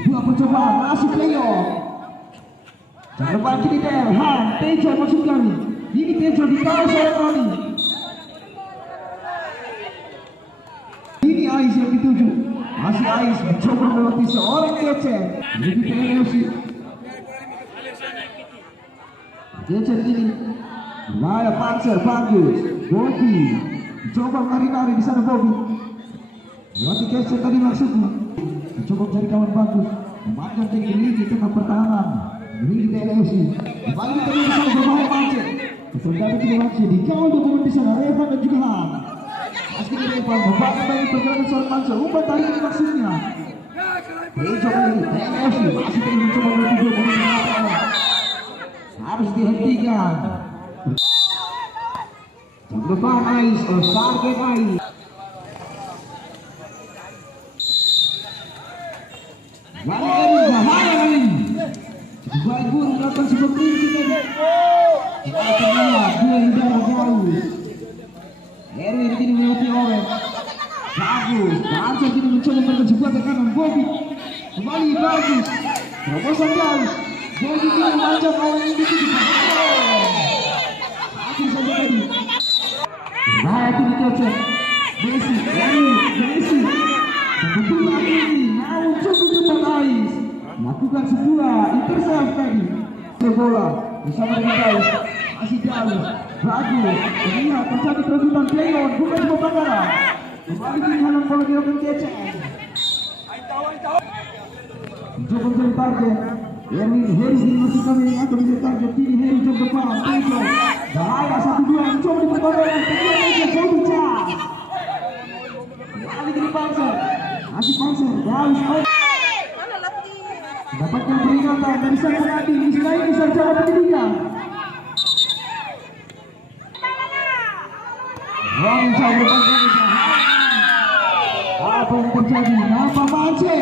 Sebuah percobaan masuk Leo. Jangan lupa kiri Han Tejo masuk kami. Ini Tejo di kawasan kami. Ini Ais yang dituju. Masih Ais mencoba melewati seorang DC. Ini TNFC. DC ini. Maya Panzer bagus. Bobby mencoba lari-lari di sana Bobby. Melewati DC tadi maksudnya. Mencoba mencari kawan bagus. Memanjang tinggi lini tengah pertahanan. Ini TNFC. Kembali tadi bersama berbahaya Panzer. Kesempatan tidak masih dikawal dokumen di sana Revan dan juga Han. Meski di Revan membangun dari pergerakan seorang Panzer. Umpan tarik ini maksudnya. Tejo kali ini TNFC masih ingin mencoba menuju harus dihentikan. Depan Ais, target Ais. Bahaya ini. Baik burung melakukan sebuah prinsip ini. Kita terlihat dia di dalam jauh. Erwin kini melewati Owen. Bagus. Panzer kini mencoba memberikan sebuah tekanan. Bobby kembali bagus. Terobosan jauh. Bobby kini memanjang Owen ini dituju. Akhir saja tadi. Bahaya kini kecek. Messi, Messi. Kebetulan ini namun cukup cepat Ais. Lakukan sebuah intercept tadi. Bola bersama dengan Ais. Masih jauh. Bagus. Terlihat terjadi perebutan playon. Bukan sebuah pelanggaran. Kembali kini halang bola dilakukan kecek. Mencoba mencari target. Erwin Heri ini masih kami yang akan menjadi target. Kini Heri jam depan. Tejo. Bahaya 1-2. Mencoba diperkodokan. Tejo Bobica. Kembali kini Panzer. Masih Panzer. Bagus. Dapatkan peringatan dari sang pengadil. Istilah ini sarjana pendidikan. Roni jauh berpanggung. Apa yang terjadi? Napa Mance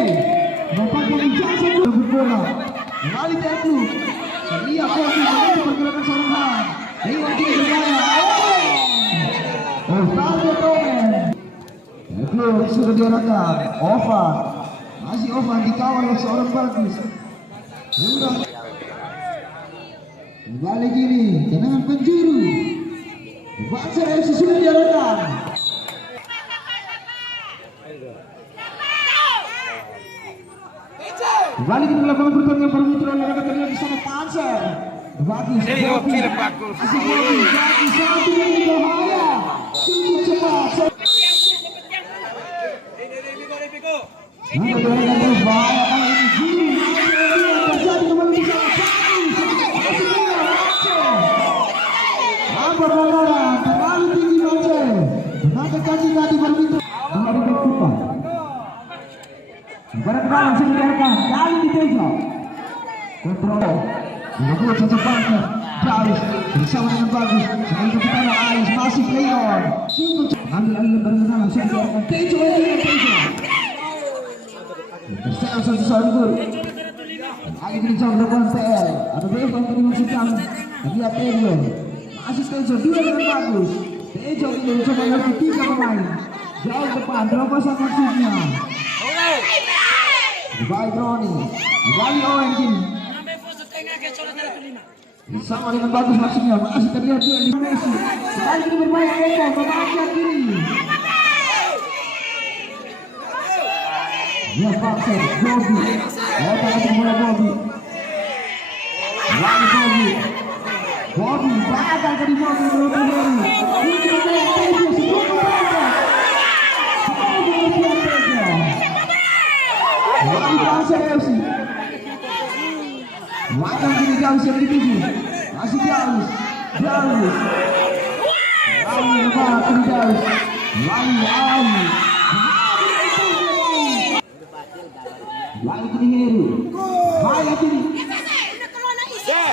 dapatkan ijazah untuk bola. Kembali Tejo. Terlihat Bobby mengenai pergerakan seorang Han. Ini dia berbahaya. Target Owen. Tejo sudah diarahkan. Ovan. Masih Ovan dikawal oleh seorang bagus. Kembali gini, tendangan penjuru. Panzer FC sudah diarahkan. Kembali kita melakukan pertandingan permusuhan yang akan terlihat di sana Panzer. Bagus. Masih bagus. Satu ini bahaya. Cukup cepat. Terjadi kembali di sana. Apa pelanggaran? Terlalu tinggi Mance. Maka kaki tadi berminta memberikan kupang. Pada kedalam sudah diarahkan. Kali di Tejo. Kontrol. Melakukan satu Panzer. Jauh. Bersama dengan bagus. Sekali ke pertama Ais. Masih playon. Ambil alih bermenang. Sudah diarahkan. Tejo dengan Tejo. Tersel satu gol. Lagi kini jauh melakukan PL. Ada BF yang tadi maksudkan. Lihat Tejo. Masih Tejo dua dengan bagus. Tejo ini mencoba lagi 3 pemain. Jauh depan. Terobosan maksudnya. Baik Roni. Kembali Owen kini. Sama dengan bagus maksudnya. Masih terlihat dia di Messi. Sekali ini berbahaya Eko. Memangkan kiri. Ya Panzer, Bobby. Otak bola Bobby. Lagi Bobby. Bobby gagal tadi Bobby menutup Heri. Ini adalah Tejo sebelum Panzer. Lagi Panzer FC. Wakang kini jauh yang dituju. Masih jauh. Lagi lebar kini jauh. Lagi Lagi kini Heru. Bahaya kini.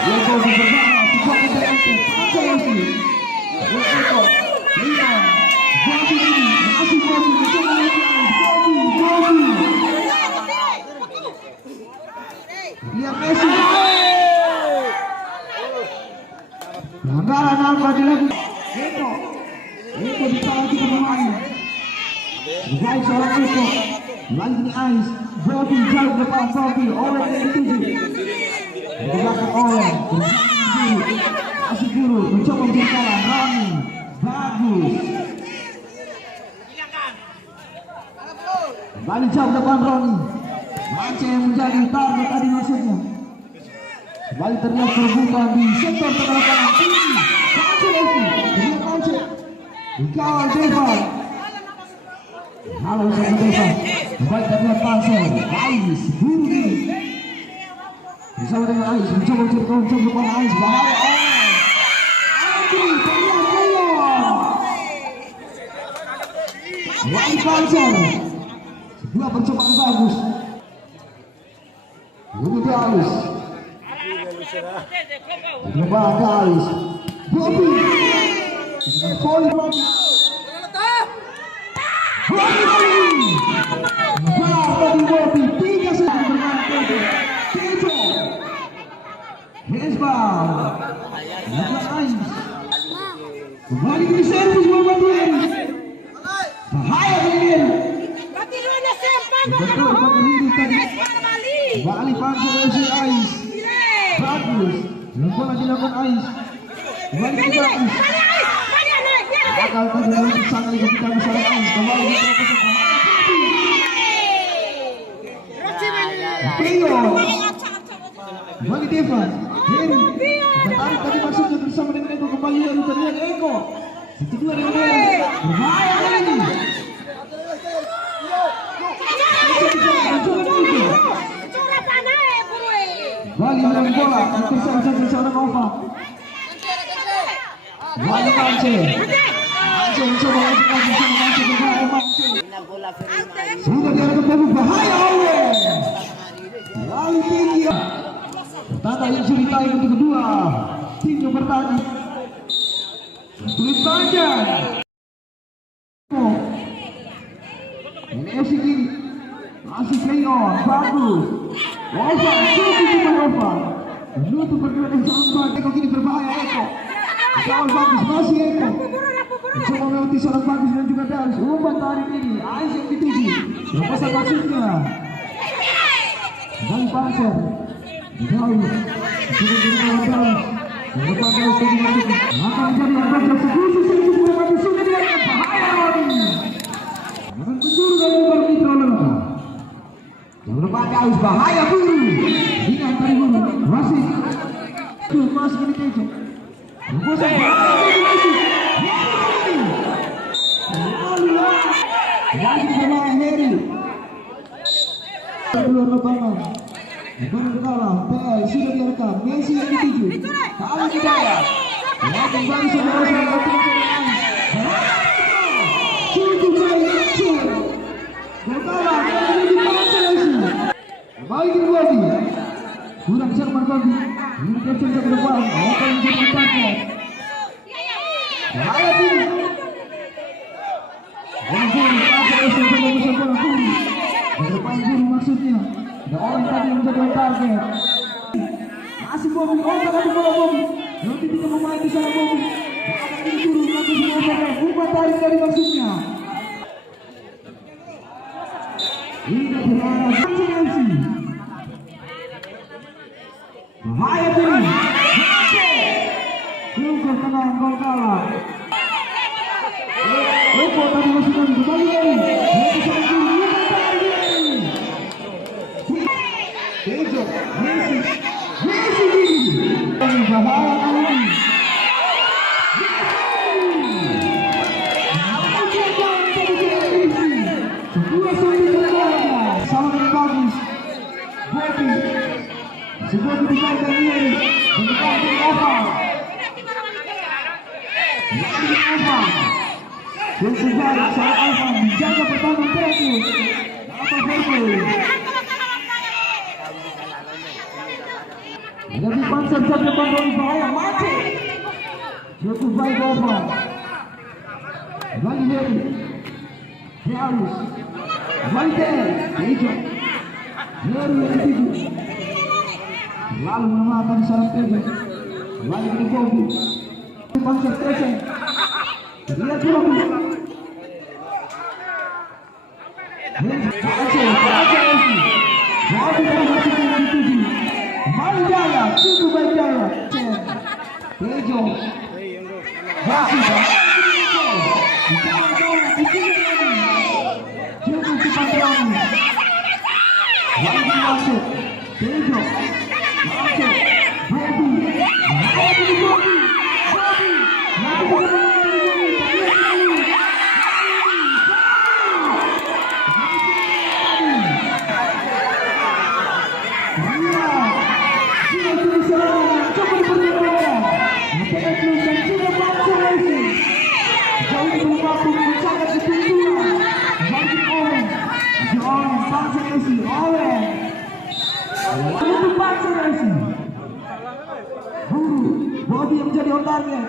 Lego berbahaya. Sebuah keterangkan. Panzer FC. Lego. Lima. Bobby kini. Masih Bobby. Mencoba lagi. Bobby. Dia Messi. Pelanggaran apa dilakukan? Eko di salah kita pemain. Baik seorang Eko. Lagi ini Ais, Bobby jauh ke depan Bobby, Owen yang dituju. Di belakang Owen, masih Guru, mencoba berjalan, Roni, bagus. Kembali jauh depan Roni, Mance yang menjadi target tadi maksudnya. Kembali terlihat perbuatan di sektor tengah kanan tinggi. Mance lagi, terlihat Mance. Dikawal Devan. Halo sama Devan. Kembali terlihat Panser, Ais, Guru. Bersama dengan Ais, mencoba mencari depan Ais, bahaya. Andri, terlihat Leon. Wali Panser. Sebuah percobaan bagus. Ini dia Ais. Lepas Ais. Bobby. Voli Bobby. Bobby 3 sekali bermain Bobby. Tito. Hezbal. Lepas Ais. Kembali di servis Bobby. Bahaya ini. Betul berdiri tadi. Bali Panser dari Ais. Bagus. Bola dilakukan Ais. Kembali ke Ais. Bakal tadi lagi sangat ketika masalah Ais. Kembali di terpesat. Pio. Kembali Devan. Heri. Tertarik tadi maksudnya bersama dengan Eko. Kembali Heri terlihat Eko. Itu dua dengan Heri. Berbahaya ini. Bali dengan bola, bersama Nova. Bali Mance. Mance mencoba bersama Mance berbahaya Mance. Sudah diarahkan bahaya Owen. Lalu tinggi. Tanda injury time untuk kedua tim yang bertanding. Tulis panjang. Ini FC kiri. Masih Leon, bagus. Ovan, cukup cuma Ovan. Menutup pergerakan sambat. Eko kini berbahaya Eko. Kawal bagus, masih Eko. Coba melewati seorang bagus dan juga Darius. Umpan tarik ini, Ais yang dituju. Lepasan maksudnya. Bali Panser. Darius. Coba jadi melawan Darius. Depan Darius tadi maksudnya. Maka menjadi yang berjalan sebuah sebuah mati sudah dilakukan. Bahaya lagi. Dengan penjuru dari luar Mitra Lemah. Yang depan Darius bahaya Guru. Ingat dari Guru. Masih. Masih ini Tejo. Lepasan masih. Lagi bermain Heri. Keluar lapangan. Bukan kalah. PL sudah direkam. Messi yang dituju. Kali Hidayat. Lagi baru saudara yang bertemu dengan cukup baik kecil. Berkalah. Ini dipaksa Messi. Kembali ke Bobby. Kurang Sherman Bobby. Ini captain ke depan. Akan menjadi target. Bahaya ini. Guru, apa yang sudah berusaha bola Guru? Di depan Guru maksudnya. Ada orang tadi yang menjadi target. Masih Bobby, tadi bola Bobby. Nanti tidak memain di sana Bobby. Akan ini Guru, nanti semua bola. Bukan tarik dari maksudnya. Ini berarah Chelsea. Bahaya ini. Cukup tenang, gol kalah. Eko tadi masukkan kembali lagi. Tejo, Messi. Bahaya kali ini. Sebuah satu bola. Sama dengan bagus. Bobby. Sebuah dipakai dari Heri. Dipakai dari Ovan. Sesuai saat Alvan menjaga pertahanan terakhir. Apa Vergil? Jadi Panser jaga kontrol bahaya mati. Cukup baik Alvan. Kembali Heri. Darius. Kembali Tejo. Heri yang dituju. Lalu menemukan sarang Tejo. Kembali ke Bobby. Panser Tejo. Lihat Bobby. Tejo. Masih cukup cepat berani. Lagi masuk. Tejo. Masuk. Bobby. Lagi Bobby. Lagi Bobby yang menjadi otaknya.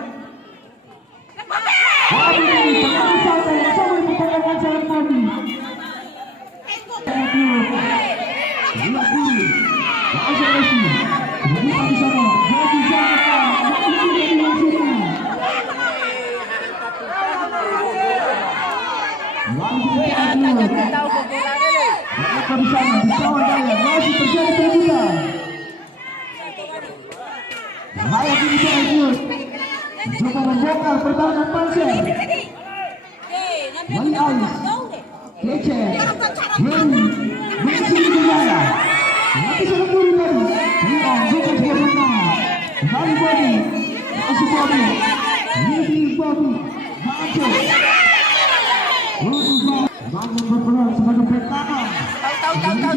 Bobby ini terlalu santai yang sama diperkatakan sangat Bobby. Lihat dulu, Bangsa Messi terbuka di sana. Bobby sangat Bobby di sini. Mereka di sana di kawan daya masih terjadi perebutan. Bahaya ini serius. Coba membongkar pertahanan Panser. Wali Ais, Kece, Yeri, Messi di Jaya. Nanti sudah turun lagi. Leon juga sebuah pertahanan. Kembali Bobby, masih Bobby. Ini Bobby, masuk. Bangun berperan sebagai pertahanan.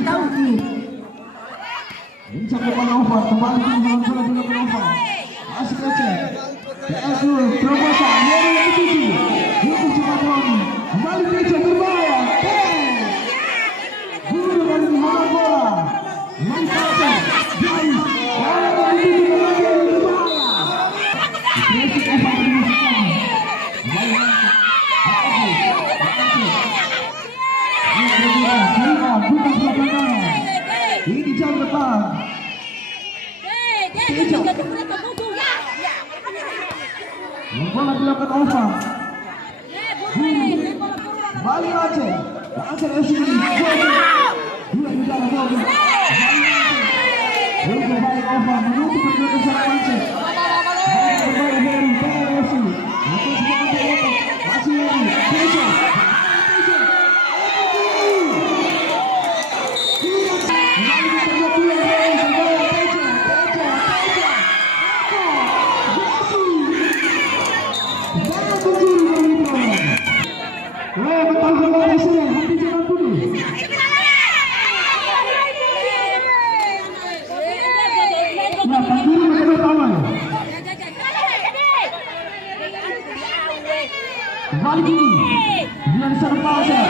Tahu. Incak ke Nova, kembali ke dalam bola ke Nova. Masih Kece. PS2, terobosan, Yeri yang ketujuh. Itu cuma Bobby. Kembali Kece berbahaya. Guru dari bola bola. Manfaatkan. Jai. Bola dari itu berbahaya. Kece Eva dimasukkan. Ini jam depan. Bola dilakukan Ova. Balik Aceh. Aceh FC ini. Dua di dalam Bobby. Untuk balik Ova menutup pergerakan serangan Aceh. Balik kembali Heri. Balik FC. Untuk sebuah kembali. Masih Heri. Tejo. Balik ini dengan serang Panser.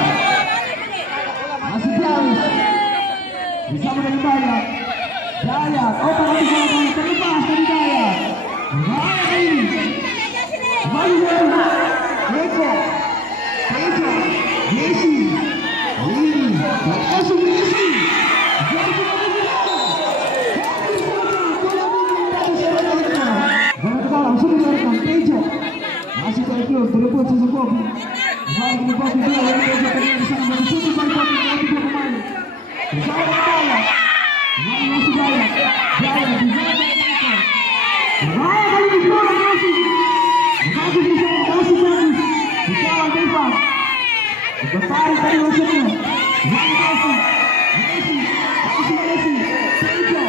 Masih Darius bersama dengan Dayak. Dayak, nanti bola terlepas dari Dayak. Dayak ini balik Heri. Eko, Tejo, Messi. Ini Messi. Bola ke dalam sudah dilakukan Tejo. Masih terus berebut sisi Bobby. Balik ke Bobby bola yang terjadi di sana dari sisi balik Bobby lagi dua pemain. Bersama dengan Dayak. Masih Dayak. Dayak di sana Dayak. Dayak kali ini bola Messi. Masih di sana masih bagus. Di kawan Devan. Bertarik dari wasit. Messi. Tejo.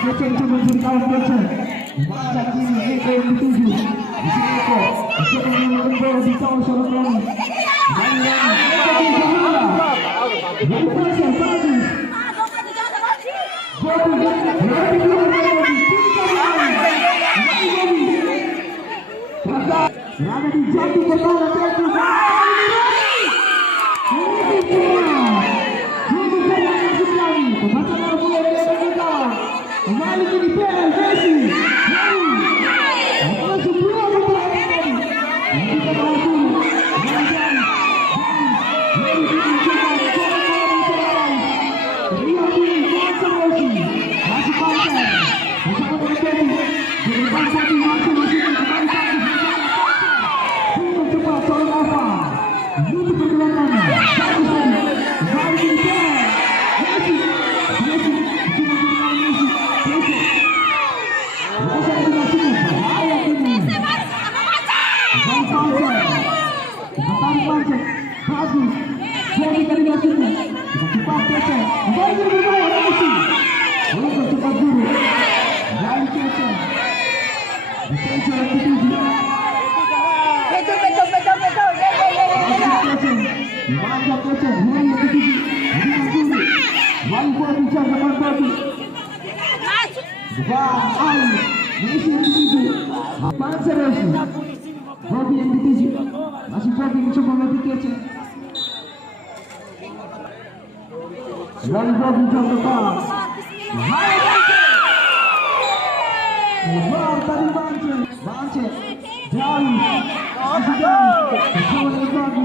Kece itu menjadi kawan Kece. Baca kiri Eko yang dituju. Di sini Eko. Eko mengeluarkan bola di kawan seorang Rani. Eko di bola. Dari Panser bagus. Bobby. Berarti keluar Bobby. Berada di jatuh pertahanan Tejo. Ini bola. Cukup bola masuk lagi. Pembacaan bola dari kawan. Kembali ke DPR, Messi. Lalu sebelum memperhatikan tadi. Nanti kita langsung. Lihat ini, Panser Messi. Masih Panser. Bersama dengan Bobby. Jadi Panser di masuk kembali satu. Cukup cepat, seorang Ava. Menutup pergerakannya. Bobby tadi maksudnya. Cepat Kece. Kembali berbahaya Messi. Untuk cepat dulu. Kembali Kece. Kece yang dituju. Kece. Manja Kece. Yang dituju. Dengan dulu. Kembali Bobby jaga depan Bobby. Dan Ali. Messi yang dituju. Panzer Messi. Bobby yang dituju. Masih Bobby mencoba melatih Kece. Lalu Bobby jauh depan. Lebar tadi Bance. Jauh. Masih jauh. Bersama dengan Bobby.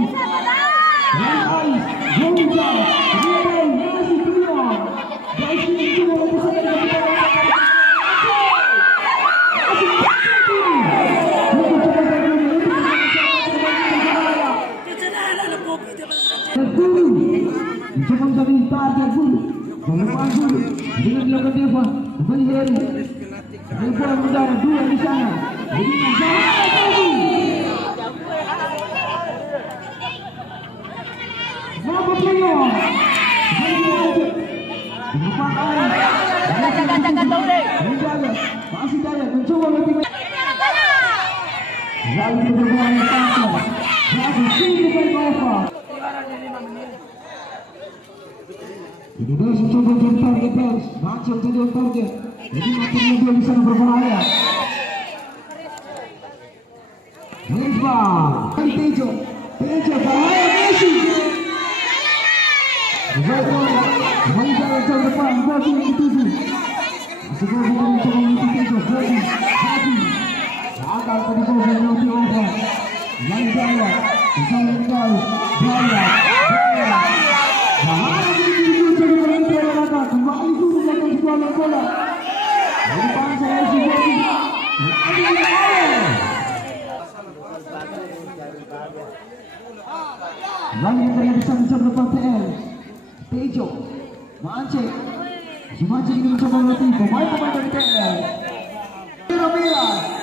Dan Ais. Jauh jauh. Kemudian masih keluar. Dari sini juga bersama dengan kita. Mencoba menjadi target dulu. Melepas dulu. Dengan dilakukan Deva. Kembali Heri. Deva mendarat dua di sana. Jadi masalah tadi. Mampu peluang. Kembali aja. Menumpang air. Menjaga. Masih daya. Mencoba lebih. Lalu berbuang yang pasang. Lalu sini ke Nova. Indonesia coba jadi target guys. Macam jadi target. Jadi makin dia bisa berbahaya. Hezbah. Tejo bahaya Messi. Kembali jalan jauh depan. Bobby yang dituju. Masih Bobby yang mencoba menutup Tejo. Bobby. Gagal tadi Bobby yang menutup over. Yang jaya. Bisa meninggal. Jaya. Bahaya diri jadi berhenti olahraga. Kembali dulu melakukan sebuah bola. Dari bangsa Messi Bobby. Lagi yang terlihat bisa mencoba depan TL. Tejo. Mance ingin mencoba melatih pemain dari TL. Mira.